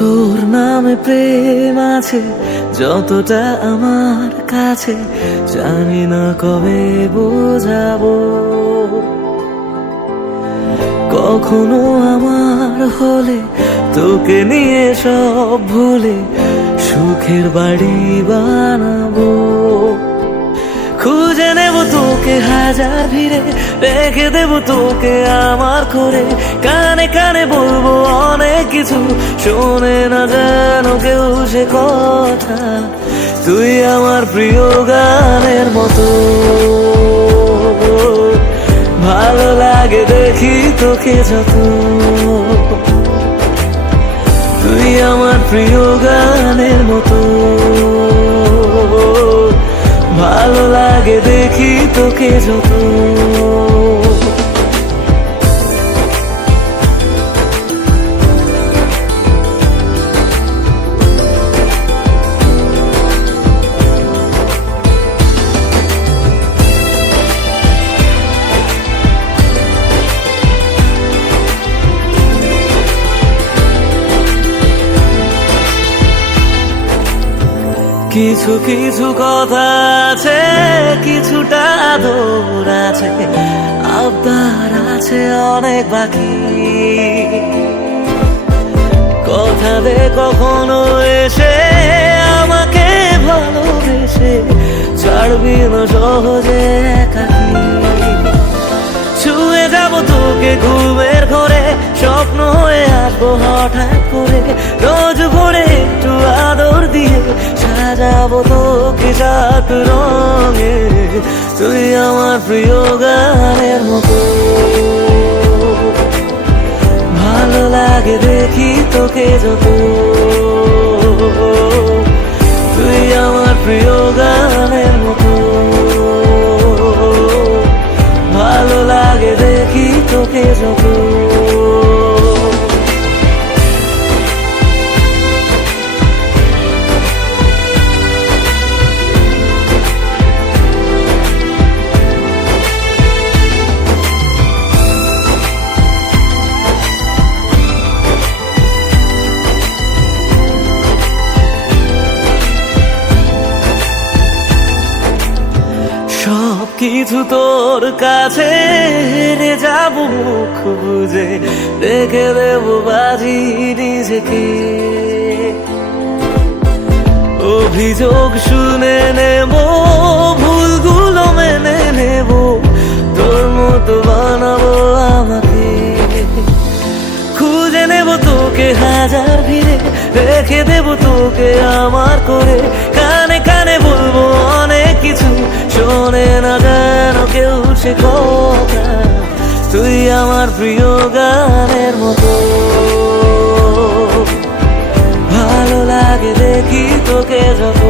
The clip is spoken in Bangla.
তোর নামে প্রেম আছে যতটা আমার কাছে, জানি না কবে বোঝাবো। কখনো আমার হলে তোকে নিয়ে সব ভুলে সুখের বাড়ি বানাবো। খুঁজে নেব তোকে হাজার ভিড়ে, রেখে দেব তোকে আমার করে। কানে কানে বলবো অনেক কিছু, শোনে না যেন কেউ সে কথা। তুই আমার প্রিয় গানের মতো, ভালো লাগে দেখি তোকে যত। তুই আমার প্রিয় গানের মতো, ভালো লাগে দেখি তোকে যত। কিছু কিছু কথা আছে, কিছুটা আদর আছে, আবদার আছে অনেক বাকি। কথা দে কখনো এসে আমাকে ভালোবেসে, ছাড়বি না সহজে একাকি। ছুঁয়ে যাব তোকে ঘুমের ঘরে, স্বপ্ন হয়ে আসবো হঠাৎ করে। রোজ ভোরে একটু আদর দিয়ে সাজাবো তোকে সাত রঙে। তুই আমার প্রিয় গানের মতো, ভালো লাগে দেখি তোকে যত। তুই আমার প্রিয় গানের মতো, ভালো লাগে দেখি তোকে যত। সব কিছু তোর কাছে হেরে যাব মুখ বুঝে, রেখে দেব বাজি নিজেকে। অভিযোগ শুনে নেব, ভুলগুলো মেনে নেব, তোর মতো বানাবো আমাকে। খুঁজে নেব তোকে হাজার ভিড়ে, রেখে দেব তোকে আমার করে। কানে কানে বলবো অনেক কিছু, শোনে না যেন কেউ সে কথা। তুই আমার প্রিয় গানের মতো, ভালো লাগে দেখি তোকে যত।